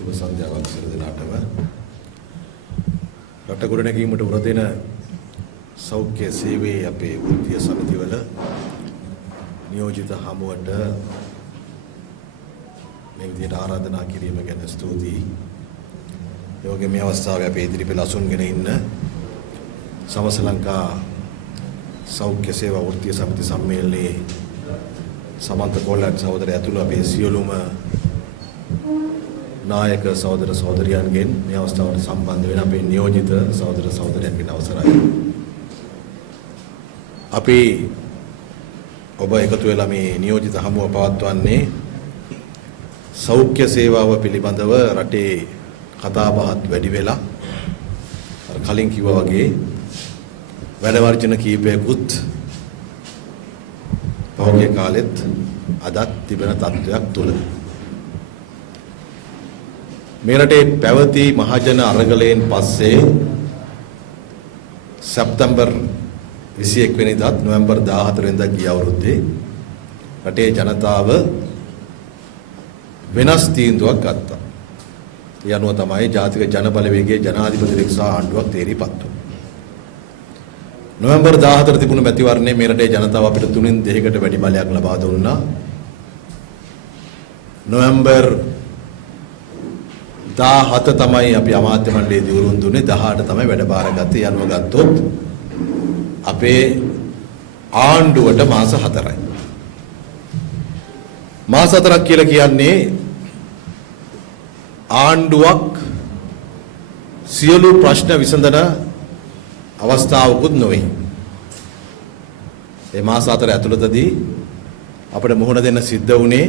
සුබ සන්ධ්‍යාවක් සියලු දෙනාටම රට ගොඩනැගීමට උර දෙන සෞඛ්‍ය සේවයේ අපේ වෘත්තීය සමිතිවල නියෝජිත හමුවට මේ විදිහට ආරාධනා කිරීම ගැන ස්තුතියි. ඒ වගේම මේ අවස්ථාවේ අපේ ඉදිරිපෙළ අසුන්ගෙන ඉන්න සමස්ත ලංකා සෞඛ්‍ය සේවා වෘත්තීය සමිති සම්මේලනයේ සමන්ත කොල්ලන් සහෝදරය ඇතුළු අපේ සියලුම නායක සහෝදර සහෝදරියන්ගෙන් මේ අවස්ථාවට සම්බන්ධ වෙන අපේ නියෝජිත සහෝදර සහෝදරයන්ගෙන් අවසරයි. අපි ඔබ එකතු වෙලා මේ නියෝජිත හමුව පවත්වන්නේ සෞඛ්‍ය සේවාව පිළිබඳව රටේ කතාබහත් වැඩි වෙලා අර කලින් කිව්වා වගේ වැඩ වර්ජන කීපයකුත් පහුගිය කාලෙත් අදත් තිබෙන තත්ත්වයක් තුල මේ රටේ පැවති මහජන අරගලයෙන් පස්සේ සැප්තැම්බර් 21 වෙනිදාත් නොවැම්බර් 14 වෙනිදා ගිය අවුරුද්දේ රටේ ජනතාව වෙනස් තීන්දුවක් ගත්තා. ඒ අනුව තමයි ජාතික ජන බලවේගයේ ජනාධිපති සහ ආණ්ඩුවක් තේරීපත් වුණා. නොවැම්බර් 14 තිබුණු මැතිවරණයේ මේ රටේ ජනතාව අපිට 3න් 2කට වැඩි බලයක් ලබා දුන්නා. නොවැම්බර් 17 තමයි අපි අමාත්‍ය මණ්ඩලයේ දියුරුම් දුන්නේ 18 තමයි වැඩ බාරගත්තේ. යනුව ගත්තොත් අපේ ආණ්ඩුවට මාස 4යි. මාස 4ක් කියලා කියන්නේ ආණ්ඩුවක් සියලු ප්‍රශ්න විසඳන අවස්ථාවකුත් නොවේ. මේ මාස 4 ඇතුළතදී අපිට මුහුණ දෙන්න සිද්ධ වුණේ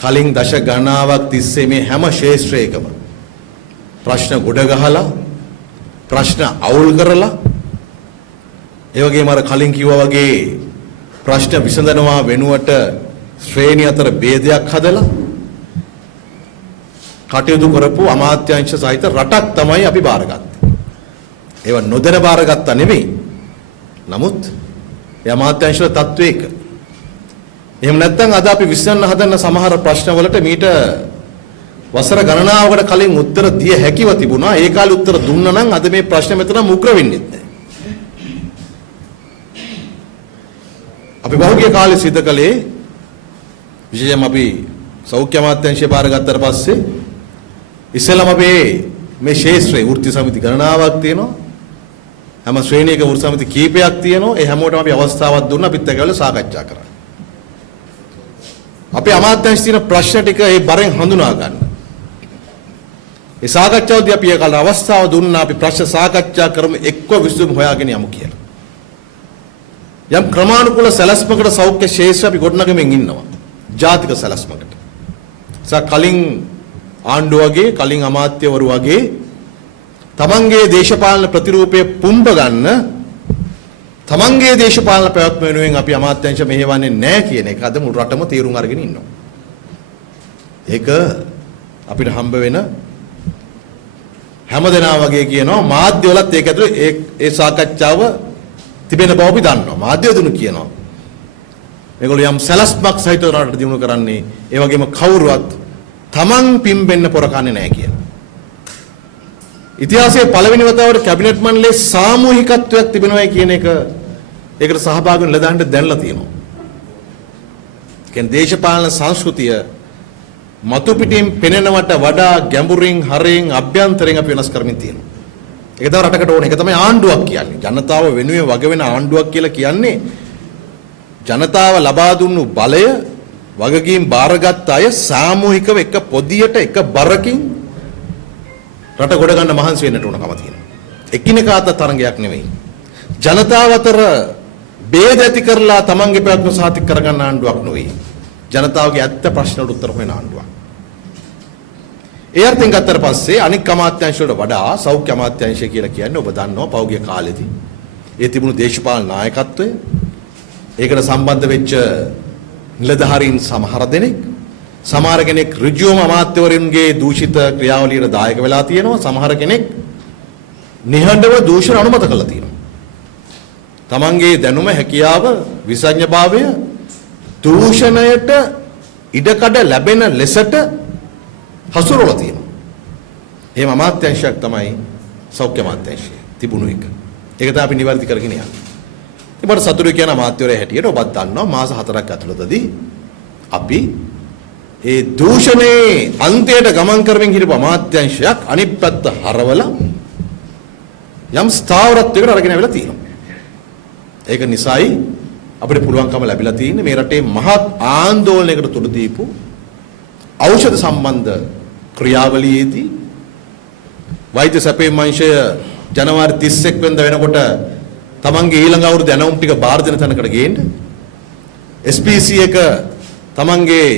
කලින් දශක ගණනාවක් තිස්සේ මේ හැම ශේෂ්ත්‍රයකම ප්‍රශ්න ගොඩ ගහලා ප්‍රශ්න අවුල් කරලා ඒ වගේම අර කලින් කිව්වා වගේ ප්‍රශ්න විසඳනවා වෙනුවට ශ්‍රේණි අතර ભેදයක් හදලා කටයුතු කරපු අමාත්‍යාංශ සහිත රටක් තමයි අපි බාරගත්තේ. ඒව නොදැන බාරගත්තා නෙමෙයි. නමුත් ඒ අමාත්‍යාංශවල තත්වයක එහෙම නැත්නම් අද අපි විසඳන්න හදන සමහර ප්‍රශ්න වලට මීට වසර ගණනාවකට කලින් උත්තර දිය හැකිව තිබුණා. ඒ කාලේ උත්තර දුන්නා නම් අද මේ ප්‍රශ්න මෙතන මුග්‍ර වෙන්නේ නැහැ. අපි බහුගිය කාලේ සිද්ධ කළේ විශේෂයෙන්ම අපි සෞඛ්‍ය අමාත්‍යාංශය බාරගත්තට පස්සේ ඉස්සෙල්ලාම අපේ මේ ශේෂ්ත්‍රයේ වෘත්ති සමිති ගණනාවක් තියෙනවා. හැම ශ්‍රේණියක වෘත්ති සමිති කීපයක් තියෙනවා. ඒ හැමෝටම අපි අවස්ථාවක් දුන්නා අපිත් එක්කලා සාකච්ඡා කරන්න. අපේ අමාත්‍යාංශ තියෙන ප්‍රශ්න ටික ඒ බරෙන් හඳුනා ගන්න. ඒ සාකච්ඡාවදී අපි ඒකල අවස්ථාව දුන්නා අපි ප්‍රශ්න සාකච්ඡා කරමු එක්ව විසඳුම් හොයාගෙන යමු කියලා. යම් ක්‍රමානුකූල සැලැස්මකට සෞඛ්‍ය ශේෂ්ත්‍රය අපි ගොඩනගමින් ඉන්නවා. ජාතික සැලැස්මකට. කලින් ආණ්ඩුව වගේ කලින් අමාත්‍යවරු වගේ තමන්ගේ දේශපාලන ප්‍රතිරූපය පුම්බ ගන්න තමන්ගේ දේශපාලන පැවැත්ම වෙනුවෙන් අපි අමාත්‍යාංශ මෙහෙවන්නේ නැහැ කියන එක අද මුළු රටම තීරුම් අරගෙන ඉන්නවා. ඒක අපිට හම්බ වෙන හැමදෙනා වගේ කියනවා මාධ්‍යවලත් ඒක ඇතුලේ ඒ සාකච්ඡාව තිබෙන බව අපි දන්නවා. මාධ්‍යවලුණු කියනවා. මේගොල්ලෝ යම් සැලැස්මක් සහිතව රටට දිනු කරන්නේ ඒ වගේම කවුරුවත් තමන් පිම්බෙන්න පොරකන්නේ නැහැ කියලා. ඉතිහාසයේ පළවෙනි වතාවට කැබිනට් මණ්ඩලයේ සාමූහිකත්වයක් තිබෙනවා කියන එක ඒකට සහභාගී වෙන්න ලදාන්න දැනලා තියෙනවා. කියන්නේ දේශපාලන සංස්කෘතිය මතු පිටින් පෙනෙනවට වඩා ගැඹුරින් හරින් අභ්‍යන්තරයෙන් අපි වෙනස් කරමින් තියෙනවා. ඒක තමයි රටකට ඕනේ. ඒක තමයි ආණ්ඩුවක් කියන්නේ. ජනතාව වෙනුවෙන් වග වෙන ආණ්ඩුවක් කියලා කියන්නේ ජනතාව ලබා දුන්නු බලය වගකීම් බාරගත් අය සාමූහිකව එක පොදියට එක බරකින් රට ගොඩ ගන්න මහන්සි වෙන්නට ඕනකම තියෙනවා. එකිනෙකා අතර තරංගයක් නෙවෙයි. ජනතාව අතර ભેද ඇති කරලා තමන්ගේ ප්‍රයත්න සාතික කරගන්න ආණ්ඩුවක් නෙවෙයි. ජනතාවගේ ඇත්ත ප්‍රශ්නවලට උත්තර හොයන ආණ්ඩුවක්. ඒ අර්ථයෙන් ගත්තට පස්සේ අනික් අමාත්‍යාංශ වලට වඩා සෞඛ්‍ය අමාත්‍යාංශය කියලා කියන්නේ ඔබ දන්නවා පෞද්ගලික කාලෙදී ඒ තිබුණු දේශපාලන නායකත්වය ඒකට සම්බන්ධ වෙච්ච නිලධාරීන් සමහර කෙනෙක් ඍජුවම අමාත්‍යවරුන්ගේ දූෂිත ක්‍රියාවලියට දායක වෙලා තියෙනවා. සමහර කෙනෙක් නිහඬව දූෂණ අනුමත කරලා තියෙනවා. තමන්ගේ දැනුම හැකියාව විසඤ්ඤභාවය දූෂණයට ඉඩකඩ ලැබෙන ලෙසට හසුරුවලා තියෙනවා. එහෙම අමාත්‍යාංශයක් තමයි සෞඛ්‍ය අමාත්‍යාංශය තිබුණු එක. ඒක තමයි අපි නිවැරදි කරගෙන යන්නේ. ඉතින් මට සතුටුයි කියන අමාත්‍යවරයා හැටියට ඔබත් දන්නවා මාස 4ක් ඇතුළතදී අපි ඒ දූෂණයේ අන්තයට ගමන් කරමින් හිටපු අමාත්‍යාංශයක් අනිත් පැත්ත හරවලා යම් ස්ථාවරත්වයකට අරගෙන ආවිලා තියෙනවා. ඒක නිසායි අපිට පුළුවන්කම ලැබිලා තියෙන්නේ මේ රටේ මහත් ආందోලනයකට තුඩු දීපු ඖෂධ සම්බන්ධ ක්‍රියාවලියේදී වෛද්‍ය සැපයීම් අංශය ජනවාරි 31 වෙනිදා වෙනකොට තමන්ගේ ඊළඟ අවුරුදු දැනුම් ටික බාර දෙන තැනකට ගේන්න SPC එක තමන්ගේ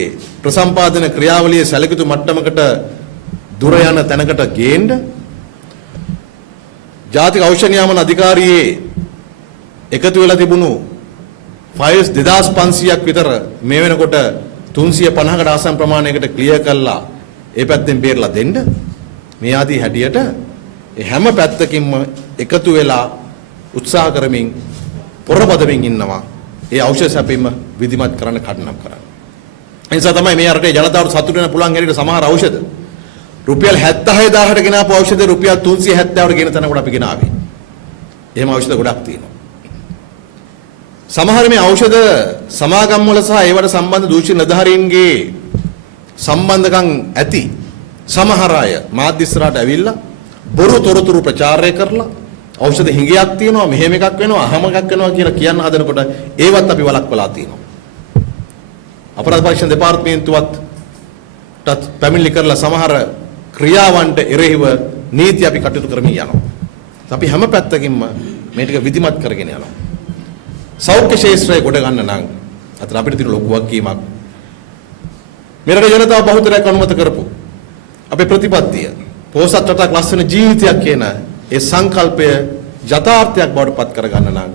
ප්‍රසම්පාදන ක්‍රියාවලියේ සැලකිතු මට්ටමකට දුර යන තැනකට ගේන්න ජාතික ඖෂධ නියාමන අධිකාරියේ එකතු වෙලා තිබුණු ෆයිල්ස් 2500ක් විතර මේ වෙනකොට 350කට ආසන්න ප්‍රමාණයකට ක්ලියර් කළා ඒ පැත්තෙන් බේරලා දෙන්න මේ ආදී හැටියට හැම පැත්තකින්ම එකතු වෙලා උත්සාහ කරමින් පොරබදමින් ඉන්නවා ඒ ඖෂධ සැපීම විධිමත් කරන්න කටයුතු කරන්න. ඒ නිසා තමයි මේ රටේ ජනතාවට සතුටු වෙන්න පුළුවන් හැටියට සමහර ඖෂධ රුපියල් 76000ට ගෙනාපු ඖෂධ රුපියල් 370ට ගෙන තැනකට අපි ගෙනාවේ. එහෙම ඖෂධ ගොඩක් තියෙනවා. සමහර මේ ඖෂධ සමාගම් වල සහ ඒවට සම්බන්ධ දූෂණ නිලධාරීන්ගේ සම්බන්ධකම් ඇති සමහර අය මාධ්‍ය ඉස්සරහට ඇවිල්ලා බොරු තොරතුරු ප්‍රචාරය කරලා ඖෂධ හිඟයක් තියෙනවා මෙහෙම එකක් වෙනවා අහම එකක් වෙනවා කියලා කියන්න හදනකොට ඒවත් අපි වළක්වලා තියෙනවා. අපරාධ පරීක්ෂණ දෙපාර්තමේන්තුවත් පැමිණිලි කරලා සමහර ක්‍රියාවන්ට එරෙහිව නීති අපි කටයුතු කරමින් යනවා. අපි හැම පැත්තකින්ම මේ ටික විධිමත් කරගෙන යනවා. සෞඛ්‍ය ශාස්ත්‍රය ගොඩ ගන්න නම් අතන අපිට තියෙන ලොකු වගකීමක් මේ රටේ ජනතාව බහුතරයක් අනුමත කරපු අපේ ප්‍රතිපත්තිය පොහොසත් රටක් ලස්සන ජීවිතයක් කියන ඒ සංකල්පය යථාර්ථයක් බවට පත් කරගන්න නම්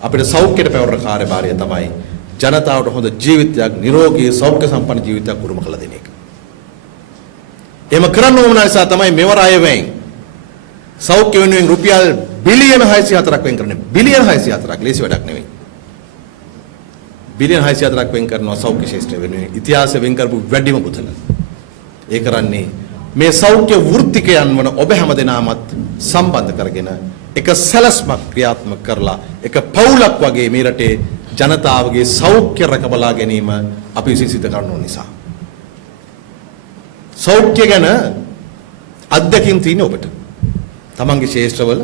අපිට සෞඛ්‍යයට පැවරන කාර්යභාරය තමයි ජනතාවට හොඳ ජීවිතයක් නිරෝගී සෞඛ්‍ය සම්පන්න ජීවිතයක් උරුම කළ දෙන එක. එහෙම කරන්න ඕන නිසා තමයි මෙවර අයවෙන් සෞඛ්‍ය වෙනුවෙන් රුපියල් බිලියන 604ක් වෙන් කරන්නේ. බිලියන 604ක් ලේසි වැඩක් නෙවෙයි. බිලියන 604ක් වෙන් කරනවා සෞඛ්‍ය ශාස්ත්‍රය වෙනුවෙන්. ඉතිහාසය වෙන් කරපු වැඩිම මුදල. ඒ කරන්නේ මේ සෞඛ්‍ය වෘත්තිකයන් වන ඔබ හැමදෙනාමත් සම්බන්ධ කරගෙන එක සැලැස්මක් ක්‍රියාත්මක කරලා එක පවුලක් වගේ මේ රටේ ජනතාවගේ සෞඛ්‍ය රැකබලා ගැනීම අපි සිත කරන නිසා. සෞඛ්‍ය ගැන අත්දැකීම් තියෙන ඔබට තමන්ගේ ශාස්ත්‍රවල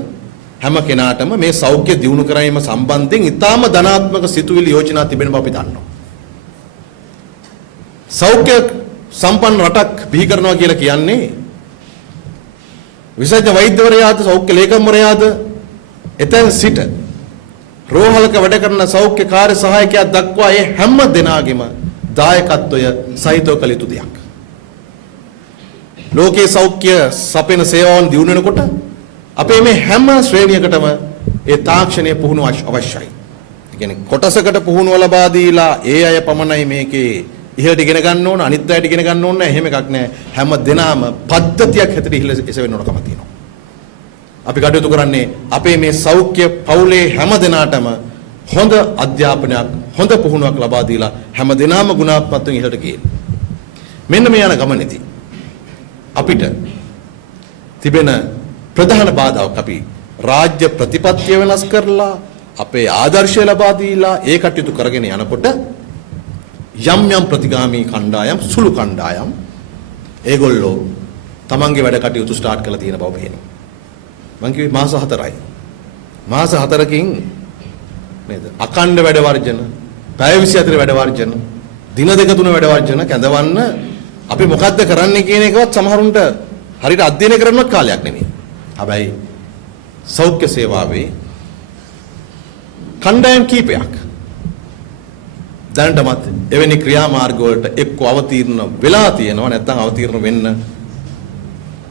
හැම කෙනාටම මේ සෞඛ්‍ය දියුණු කිරීම සම්බන්ධයෙන් ඊටාම ධනාත්මක සිතුවිලි යෝජනා තිබෙන බව අපි දන්නවා. සෞඛ්‍ය සම්පන්න රටක් බිහි කරනවා කියලා කියන්නේ විශේෂ වෛද්‍යවරයාද සෞඛ්‍ය ලේකම්වරයාද එතෙන් සිට රෝහලක වැඩ කරන සෞඛ්‍ය කාර්ය සහායකයා දක්වා ඒ හැම දෙනාගේම දායකත්වය සහිතව කළ යුතු දෙයක්. ලෝකේ සෞඛ්‍ය සපයන සේවාවන් දියුණු වෙනකොට අපේ මේ හැම ශ්‍රේණියකටම ඒ තාක්ෂණය පුහුණු අවශ්‍යයි. ඒ කියන්නේ කොටසකට පුහුණුව ලබා දීලා ඒ අය පමණයි මේකේ ඉහළට ඉගෙන ගන්න ඕන අනිත් අයට ඉගෙන ගන්න ඕන එහෙම එකක් නැහැ. හැම දිනම පද්ධතියක් හැටියට ඉහළ එසවෙන්න ඕනකම තියෙනවා. අපි කටයුතු කරන්නේ අපේ මේ සෞඛ්‍ය පවුලේ හැම දිනාටම හොඳ අධ්‍යාපනයක් හොඳ පුහුණුවක් ලබා දීලා හැම දිනම ගුණාත්මකව ඉහළට ගියේ. මෙන්න මේ යන ගමනේදී අපිට තිබෙන ප්‍රධාන බාධාවක් අපි රාජ්‍ය ප්‍රතිපත්තිය වෙනස් කරලා අපේ ආදර්ශය ලබා දීලා ඒ කටයුතු කරගෙන යනකොට යම් යම් ප්‍රතිගාමී කණ්ඩායම් සුළු කණ්ඩායම් ඒගොල්ලෝ තමන්ගේ වැඩ කටයුතු ස්ටාර්ට් කරලා තියෙන බව පේනවා. මං කිව්වේ මාස 4යි. මාස 4කින් නේද? අකණ්ඩ වැඩ වර්ජන, පැය 24 වැඩ වර්ජන, දින දෙක තුන වැඩ වර්ජන කැඳවන්න අපි මොකද්ද කරන්නේ කියන එකවත් සමහරුන්ට හරියට අධ්‍යයනය කරන්නවත් කාලයක් නෙමෙයි. හැබැයි සෞඛ්‍ය සේවාවේ කණ්ඩායම් කීපයක් දැනටමත් එවැනි ක්‍රියාමාර්ග වලට එක්ක අවතීර්ණ වෙලා තියෙනවා නැත්නම් අවතීර්ණ වෙන්න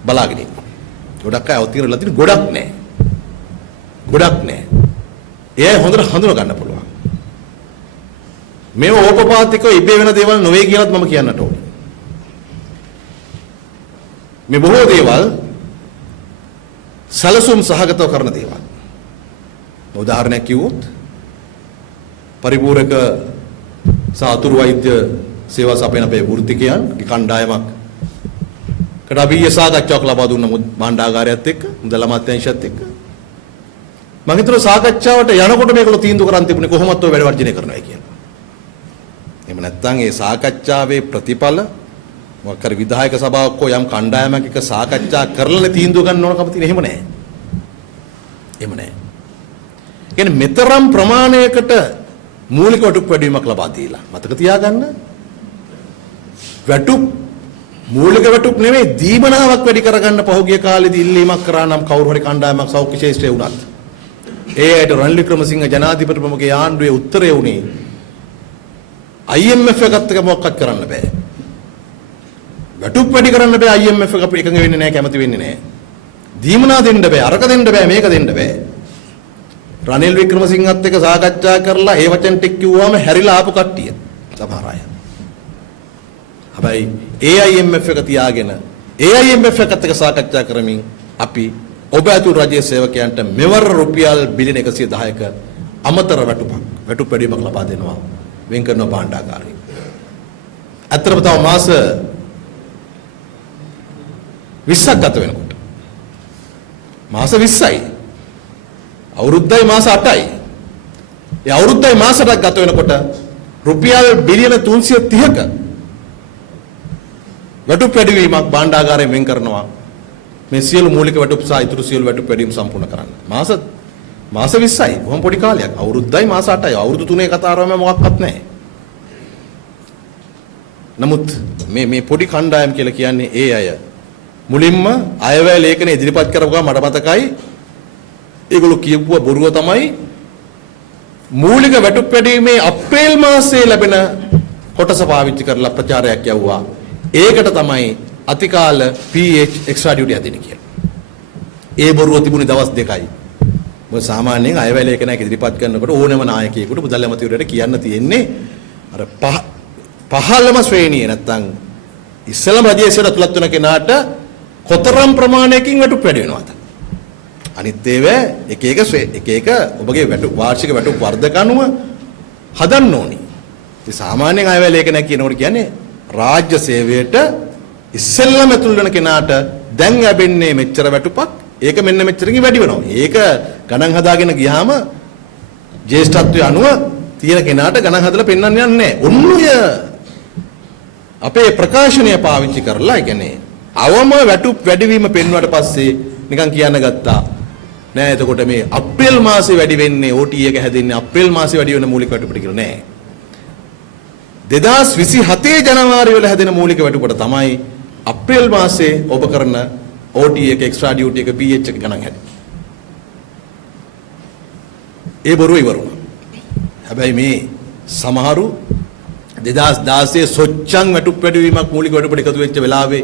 බලාගෙන ඉන්නවා. ගොඩක් අය අවතීර්ණ වෙලා තියෙන ගොඩක් නෑ. ගොඩක් නෑ. ඒ හොඳට හඳුනා ගන්න පුළුවන්. මේව ඕපපාතිකව ඉබේ වෙන දේවල් නොවේ කියලාත් මම කියන්නට ඕනේ. මේ බොහෝ දේවල් සැලසුම් සහගතව කරන දේවල්. උදාහරණයක් කිව්වොත් පරිපූර්ණක සාතුරු වෛද්‍ය සේවා සපයන අපේ වෘත්තිකයන්ගේ කණ්ඩායමක් අපි සාකච්ඡාවක් ලබා දුන්න භාණ්ඩාගාරයත් එක්ක මුදල් අමාත්‍යාංශයත් එක්ක මම හිතනවා සාකච්ඡාවට යනකොට මේගොල්ලෝ තීන්දුව කරන් තිබුණේ කොහොමද ඔය වැඩ වර්ජනය කරනවා කියලා. එහෙම නැත්නම් ඒ සාකච්ඡාවේ ප්‍රතිඵල මොකක් හරි විධායක සභාවක් හෝ යම් කණ්ඩායමක් එක්ක සාකච්ඡා කරලා තීන්දුව ගන්න ඕන කම තියෙන එහෙම නැහැ. එහෙම නැහැ. කියන්නේ මෙතරම් ප්‍රමාණයකට මූලික වටුප් වැඩිවීමක් ලබා දීලා මතක තියාගන්න වැටුප් මූලික වැටුප් නෙමෙයි දීමනාවක් වැඩි කරගන්න පහුගිය කාලෙදී ඉල්ලීමක් කරා නම් කවුරු හරි කණ්ඩායමක් සෞඛ්‍ය ශාස්ත්‍රයේ වුණත් ඒ ඇයට රනිල් වික්‍රමසිංහ ජනාධිපතිතුමාගේ ආණ්ඩුවේ උත්තරය වුණේ IMF එකත් එක්ක මොකක්වත් කරන්න බෑ. වැටුප් වැඩි කරන්න බෑ IMF එක අපිට එකඟ වෙන්නේ නැහැ කැමති වෙන්නේ නැහැ. දීමනා දෙන්න බෑ අරක දෙන්න බෑ මේක දෙන්න බෑ. රනිල් වික්‍රමසිංහත් එක්ක සාකච්ඡා කරලා ඒ වචන ටික කිව්වම හැරිලා ආපු කට්ටිය සමහර අය. හැබැයි AIMF එක තියාගෙන AIMF එකත් එක්ක සාකච්ඡා කරමින් අපි ඔබ ඇතුළු රජයේ සේවකයන්ට මෙවර රුපියල් බිලියන 110ක අමතර වැටුප් වැඩිවීමක් ලබා දෙනවා වෙන් කරන භාණ්ඩාගාරය. අතරම තව මාස 20ක් ගත වෙනකොට මාස 20යි අවුරුද්දයි මාස 8යි. ඒ අවුරුද්දයි මාස 8ක් ගත වෙනකොට රුපියල් බිලියන 330ක වැටුප් වැඩිවීමක් භාණ්ඩාගාරයෙන් වෙන් කරනවා මේ සියලු මූලික වැටුප් සහ ඉතුරු සියලු වැටුප් වැඩිවීම සම්පූර්ණ කරන්න. මාස 20යි. කොහොම පොඩි කාලයක්. අවුරුද්දයි මාස 8යි. අවුරුදු 3 කතාවම මොකක්වත් නැහැ. නමුත් මේ පොඩි කණ්ඩායම් කියලා කියන්නේ ඒ අය මුලින්ම අයවැය ලේඛන ඉදිරිපත් කරපුවා මට මතකයි ඒගොල්ලෝ කියපුවා බොරුව තමයි මූලික වැටුප් වැඩිවීමේ අප්‍රේල් මාසයේ ලැබෙන කොටස පාවිච්චි කරලා ප්‍රචාරයක් යවුවා. ඒකට තමයි අතිකාල PH extra duty අදින කියලා. ඒ බොරුව තිබුණේ දවස් 2යි. මොකද සාමාන්‍යයෙන් අයවැය ලේඛනයක් ඉදිරිපත් කරනකොට ඕනෑම නායකයෙකුට මුදල් ඇමතිවරයාට කියන්න තියෙන්නේ අර පහළම ශ්‍රේණියේ නැත්තම් ඉස්සලම රජයේ ඉස්සර තුලත් වෙන කෙනාට කොතරම් ප්‍රමාණයකින් වැටුප් වැඩි වෙනවද? අනිත් ඒවා එක එක ඔබගේ වාර්ෂික වැටුප් වර්ධක අනුව හදන්න ඕනි. ඒ සාමාන්‍යයෙන් අයවැය ලේඛනයක් කියනකොට කියන්නේ රාජ්‍ය සේවයට ඉස්සෙල්ලම ඇතුල් වෙන කෙනාට දැන් ලැබෙන්නේ මෙච්චර වැටුපක් ඒක මෙන්න මෙච්චරකින් වැඩි වෙනවා. ඒක ගණන් හදාගෙන ගියාම ජ්‍යෙෂ්ඨත්වයේ අනුව තියෙන කෙනාට ගණන් හදලා පෙන්වන්න යන්නේ නැහැ. ඔන්නය අපේ ප්‍රකාශනය පාවිච්චි කරලා ඒ කියන්නේ අවම වැටුප් වැඩිවීම පෙන්වුවට පස්සේ නිකන් කියන්න ගත්තා. නෑ එතකොට මේ අප්‍රේල් මාසේ වැඩි වෙන්නේ OT එක හැදෙන්නේ අප්‍රේල් මාසේ වැඩි වෙන මූලික වැටුපට කියලා නෑ. 2027 ජනවාරි වල හැදෙන මූලික වැටුපට තමයි අප්‍රේල් මාසේ ඔබ කරන OT එක එක්ස්ට්‍රා ඩියුටි එක PH එක ගණන් හැදෙන්නේ. ඒ බොරුව ඉවර වුණා. හැබැයි මේ සමහරු 2016 සොච්චන් වැටුප් වැඩිවීමක් මූලික වැටුපට එකතු වෙච්ච වෙලාවේ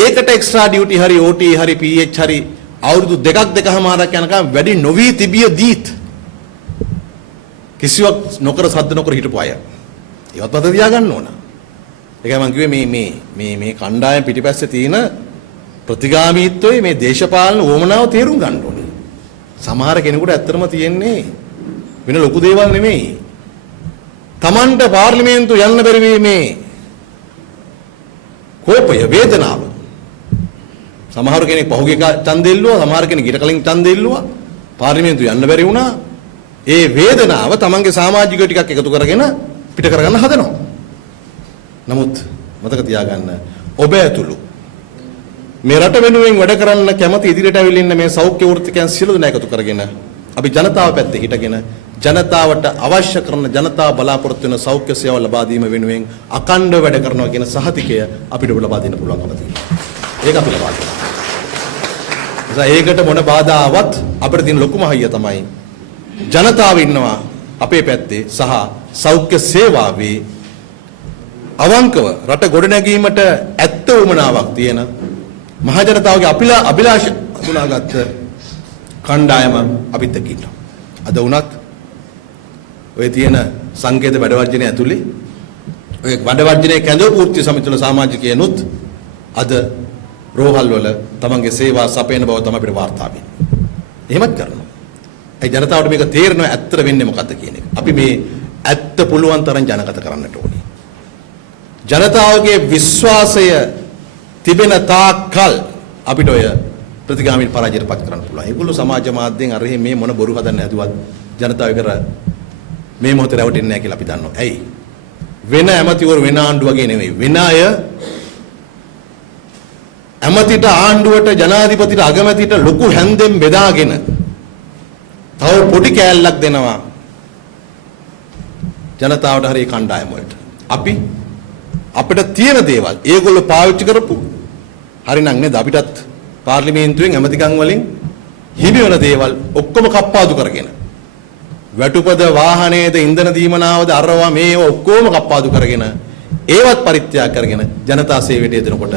ඒකට එක්ස්ට්‍රා ඩියුටි හරි OT හරි PH හරි අවුරුදු දෙකමාරක් යනකම් වැඩි නොවි තිබිය දීත් කිසිවක් නොකර සද්ද නොකර හිටපු අය. ඒවත් මත තියාගන්න ඕන. ඒකයි මම කිව්වේ මේ කණ්ඩායම පිටිපස්සේ තියෙන ප්‍රතිගාමීත්වයේ මේ දේශපාලන උවමනාව තේරුම් ගන්න ඕනේ. සමහර කෙනෙකුට ඇත්තටම තියෙන්නේ වෙන ලොකු දේවල් නෙමෙයි. Tamanට පාර්ලිමේන්තු යන්න බැරි වීමේ කෝපය වේදනාව. සමහර කෙනෙක් පහුගිය ඡන්දෙ ඉල්ලුවා, සමහර කෙනෙක් ඊට කලින් ඡන්දෙ ඉල්ලුවා. පාර්ලිමේන්තු යන්න බැරි වුණා. ඒ වේදනාව තමන්ගේ සමාජිකයෝ ටිකක් එකතු කරගෙන පිට කරගන්න හදනවා. නමුත් මතක තියාගන්න ඔබ ඇතුළු මේ රට වෙනුවෙන් වැඩ කරන්න කැමති ඉදිරියට ඇවිල්ලා ඉන්න මේ සෞඛ්‍ය වෘත්තිකයන් සියලු දෙනා එකතු කරගෙන අපි ජනතාව පැත්තේ හිටගෙන ජනතාවට අවශ්‍ය කරන ජනතාව බලාපොරොත්තු වෙන සෞඛ්‍ය සේවා ලබා දීම වෙනුවෙන් අකණ්ඩව වැඩ කරනවා කියන සහතිකය අපිට ලබා දෙන්න පුළුවන්කම තියෙනවා. ඒක අපි ලබා දෙනවා. ඒකට මොන බාධාවත් අපිට තියෙන ලොකුම හයිය තමයි ජනතාව ඉන්නවා අපේ පැත්තේ සහ සෞඛ්‍ය සේවාවේ අවංකව රට ගොඩනැගීමට ඇත්ත උමනාවක් තියෙන මහ ජනතාවගේ අභිලාෂ අඳුනාගත්ත කණ්ඩායම අපිත් එක්ක ඉන්නවා. අද වුණත් ඔය තියෙන සංකේත වැඩවර්ජනය ඇතුලේ ඔය වැඩවර්ජනයේ කැඳව පූර්ති සමිතිවල සමාජිකයනුත් අද රෝහල් වල තමන්ගේ සේවා සපයන බව තමයි අපිට වාර්තා වෙන්නේ. එහෙමත් කරනවා. ඒ ජනතාවට මේක තේරෙනවා ඇත්ත වෙන්නේ මොකද්ද කියන එක. අපි මේ ඇත්ත පුළුවන් තරම් ජනගත කරන්නට ඕනේ. ජනතාවගේ විශ්වාසය තිබෙන තාක්කල් අපිට ඔය ප්‍රතිගාමී පරාජයට පත් කරන්න පුළුවන්. ඒගොල්ලෝ සමාජ මාධ්‍යෙන් අර මේ මොන බොරු හදන්න හැදුවත් ජනතාව කර මේ මොහොතේ රැවටෙන්නේ නැහැ කියලා අපි දන්නවා. ඇයි? වෙන ඇමතිවරු වෙන ආණ්ඩු වගේ නෙවෙයි. වෙන අය ඇමතිට ආණ්ඩුවට ජනාධිපතිට අගමැතිට ලොකු හැන්දෙන් බෙදාගෙන තව පොඩි කෑල්ලක් දෙනවා ජනතාවට හරි කණ්ඩායම වලට. අපිට තියෙන දේවල් ඒගොල්ලෝ පාවිච්චි කරපු හරිනම් නේද අපිටත් පාර්ලිමේන්තුවෙන් ඇමතිකම් වලින් හිමි වෙන දේවල් ඔක්කොම කප්පාදු කරගෙන වැටුපද වාහනේද ඉන්ධන දීමනාවද අරවා මේ ඔක්කොම කප්පාදු කරගෙන ඒවත් පරිත්‍යාග කරගෙන ජනතා සේවයට යෙදෙනකොට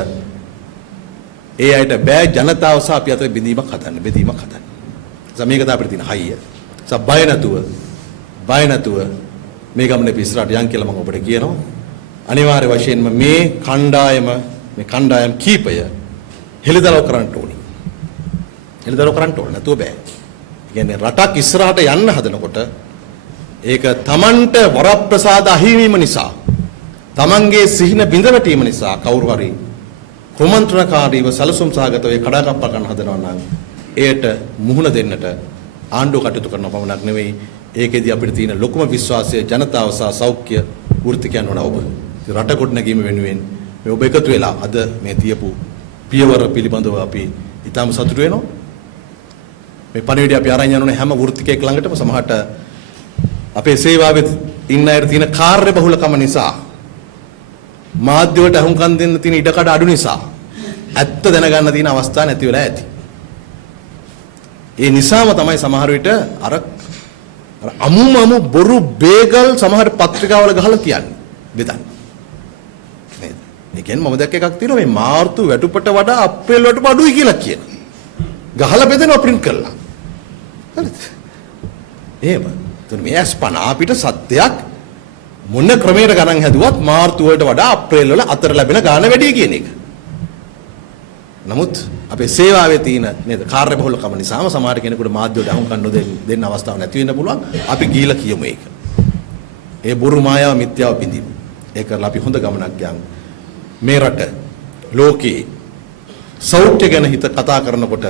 ඒ අයට බෑ ජනතාව සහ අපි අතර බෙදීමක් හදන්න. මේක තමයි අපිට තියෙන හයිය. බය නැතුව මේ ගමනේ පිස්සරට යන් කියලා මම ඔබට කියනවා. අනිවාර්ය වශයෙන්ම මේ කණ්ඩායම් කීපය හෙළිදරව් කරන්න ඕනේ. නැතුව බෑ. කියන්නේ රටක් ඉස්සරහට යන්න හදනකොට ඒක තමන්ට වරප්‍රසාද අහිමිවීම නිසා තමන්ගේ සිහින බිඳ වැටීම නිසා කවුරු හරි කුමන්ත්‍රණකාරීව සැලසුම් සහගතව කඩාකප්පා ගන්න හදනවා නම් ඒට මුහුණ දෙන්නට ආණ්ඩුව කටයුතු කරන පමණක් නෙවෙයි ඒකෙදී අපිට තියෙන ලොකුම විශ්වාසය ජනතාව සහ සෞඛ්‍ය වෘත්තිකයන් වන ඔබ. රට කොට නැගීම වෙනුවෙන් මේ ඔබ එකතු වෙලා අද මේ තියපු පියවර පිළිබඳව අපි ඊටම සතුටු වෙනවා. මේ පණිවිඩය අපි අරන් යනෝනේ හැම වෘත්තිකයෙක් ළඟටම සමහරට අපේ සේවාවේ ඉන්න අයට තියෙන කාර්ය බහුලකම නිසා මාධ්‍ය වලට අහුම්කම් දෙන්න තියෙන ඉඩකඩ අඩු නිසා ඇත්ත දැනගන්න තියෙන අවස්ථා නැති වෙලා ඇති. ඒ නිසාම තමයි සමහර විට අර අමුමම බොරු බේගල් සමහර පත්‍රිකාවල ගහලා කියන්නේ බෙදන්න. නේද? ඒ කියන්නේ මම දැක්ක එකක් තියෙනවා මේ මාර්තු වැටුපට වඩා අප්‍රේල් වැටුප අඩුයි කියලා කියන. ගහලා බෙදෙනවා print කරලා. හරිද? එහෙම. එතන මේ අස්පන අපිට සත්‍යයක් මොන ක්‍රමයකට ගණන් හැදුවත් මාර්තු වලට වඩා අප්‍රේල් වල අතර ලැබෙන ගාණ වැඩි කියන එක. නමුත් අපේ සේවාවේ තියෙන නේද කාර්යබහුලකම නිසාම සමහර කෙනෙකුට මාධ්‍යවලට අහුම්කම් දෙන්න අවස්ථාවක් නැති වෙන්න පුළුවන්. අපි ගිහිලා කියමු ඒක. ඒ බොරු මායාව මිත්‍යාව පිඳිමු. ඒක කරලා අපි හොඳ ගමනක් යමු. මේ රට ලෝකේ සෞඛ්‍ය ගැන කතා කරනකොට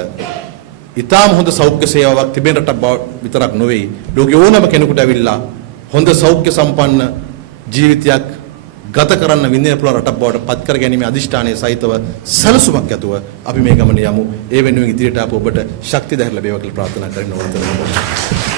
ඊටාම හොඳ සෞඛ්‍ය සේවාවක් තිබෙන රටක් විතරක් නෙවෙයි ලෝකේ ඕනම කෙනෙකුට ඇවිල්ලා හොඳ සෞඛ්‍ය සම්පන්න ජීවිතයක් ගත කරන්න විඳින පුළුවන් රටක් බවට පත් කර ගැනීම අදිෂ්ඨානයේ සහිතව සැලසුමක් ඇතුව අපි මේ ගමන යමු. ඒ වෙනුවෙන් ඉදිරියට ආපු ඔබට ශක්තිය ධෛර්ය ලැබේවා කියලා ප්‍රාර්ථනා කරගෙන